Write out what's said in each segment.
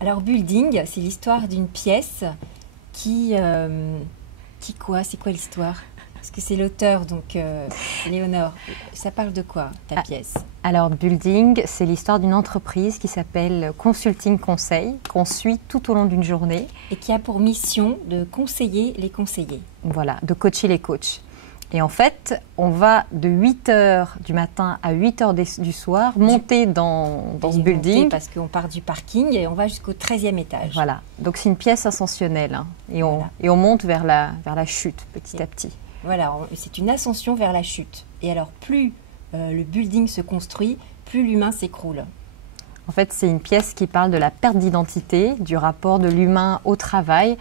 Alors, Building, c'est l'histoire d'une pièce qui quoi? C'est quoi l'histoire? Parce que c'est l'auteur, donc Léonore. Ça parle de quoi, ta pièce? Alors, Building, c'est l'histoire d'une entreprise qui s'appelle Consulting Conseil, qu'on suit tout au long d'une journée. Et qui a pour mission de conseiller les conseillers. Voilà, de coacher les coachs. Et en fait, on va de 8 h du matin à 8 h du soir monter dans ce building. Parce qu'on part du parking et on va jusqu'au 13e étage. Voilà, donc c'est une pièce ascensionnelle. Hein, et on monte vers la chute petit à petit. Voilà, c'est une ascension vers la chute. Et alors, plus le building se construit, plus l'humain s'écroule. En fait, c'est une pièce qui parle de la perte d'identité, du rapport de l'humain au travail,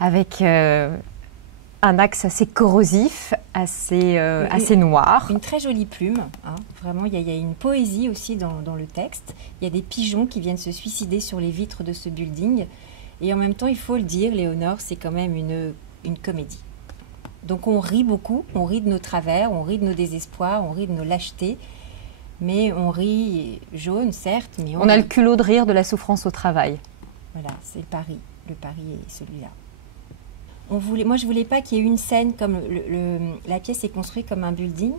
avec un axe assez corrosif, assez noir. Une très jolie plume, hein. Vraiment, il y a une poésie aussi dans le texte. Il y a des pigeons qui viennent se suicider sur les vitres de ce building. Et en même temps, il faut le dire, Léonore, c'est quand même une comédie. Donc on rit beaucoup, on rit de nos travers, on rit de nos désespoirs, on rit de nos lâchetés. Mais on rit jaune, certes, mais on a le culot de rire de la souffrance au travail. Voilà, c'est le pari. Le pari est celui-là. Moi, je voulais pas qu'il y ait une scène comme la pièce est construite comme un building,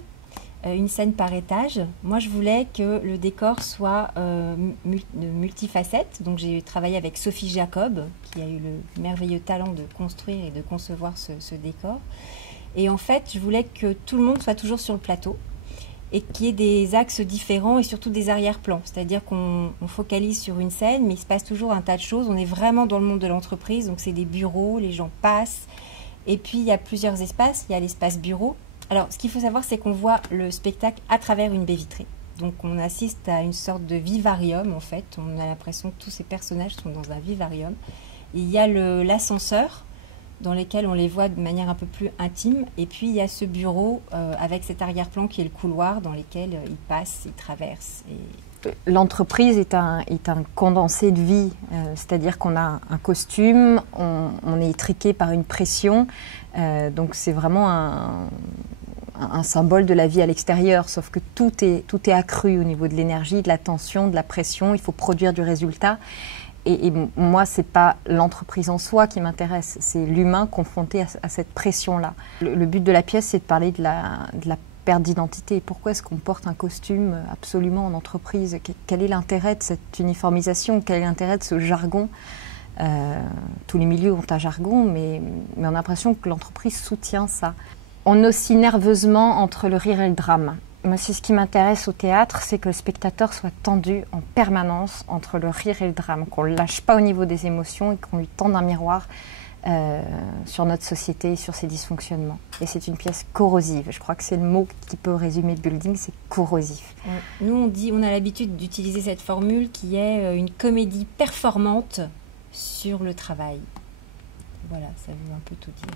une scène par étage. Moi, je voulais que le décor soit multifacette. Donc, j'ai travaillé avec Sophie Jacob, qui a eu le merveilleux talent de construire et de concevoir ce décor. Et en fait, je voulais que tout le monde soit toujours sur le plateau et qu'il y ait des axes différents et surtout des arrière-plans. C'est-à-dire qu'on focalise sur une scène, mais il se passe toujours un tas de choses. On est vraiment dans le monde de l'entreprise, donc c'est des bureaux, les gens passent. Et puis, il y a plusieurs espaces. Il y a l'espace bureau. Alors, ce qu'il faut savoir, c'est qu'on voit le spectacle à travers une baie vitrée. Donc, on assiste à une sorte de vivarium, en fait. On a l'impression que tous ces personnages sont dans un vivarium. Et il y a l'ascenseur, dans lesquels on les voit de manière un peu plus intime. Et puis, il y a ce bureau avec cet arrière-plan qui est le couloir dans lequel ils passent, ils traversent. L'entreprise est un condensé de vie, c'est-à-dire qu'on a un costume, on est étriqué par une pression, donc c'est vraiment un symbole de la vie à l'extérieur, sauf que tout est accru au niveau de l'énergie, de la tension, de la pression, il faut produire du résultat. Et moi, ce n'est pas l'entreprise en soi qui m'intéresse, c'est l'humain confronté à cette pression-là. Le but de la pièce, c'est de parler de la perte d'identité. Pourquoi est-ce qu'on porte un costume absolument en entreprise? Quel est l'intérêt de cette uniformisation? Quel est l'intérêt de ce jargon? Tous les milieux ont un jargon, mais on a l'impression que l'entreprise soutient ça. On oscille nerveusement entre le rire et le drame. Moi, c'est ce qui m'intéresse au théâtre, c'est que le spectateur soit tendu en permanence entre le rire et le drame, qu'on ne lâche pas au niveau des émotions et qu'on lui tende un miroir sur notre société et sur ses dysfonctionnements. Et c'est une pièce corrosive. Je crois que c'est le mot qui peut résumer Building, c'est corrosif. Nous, on a l'habitude d'utiliser cette formule qui est une comédie performante sur le travail. Voilà, ça veut un peu tout dire.